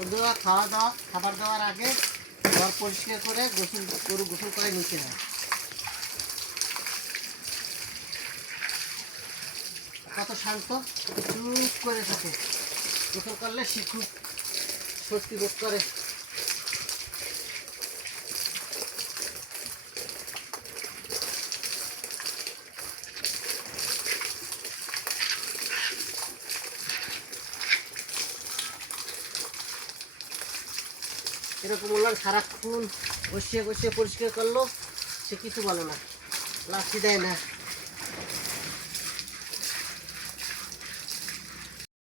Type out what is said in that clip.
বন্ধুরা খাবার দেওয়ার আগে ঘর পরিষ্কার করে গরু গোসল করে নিতে হয়। কত শান্ত, চুপ করে থাকে। গোসল করলে সে খুব স্বস্তি বোধ করে। এরকম বললাম সারাক্ষণ বসিয়ে পরিষ্কার করলো, সে কিছু বলে না, লাঠি দেয় না।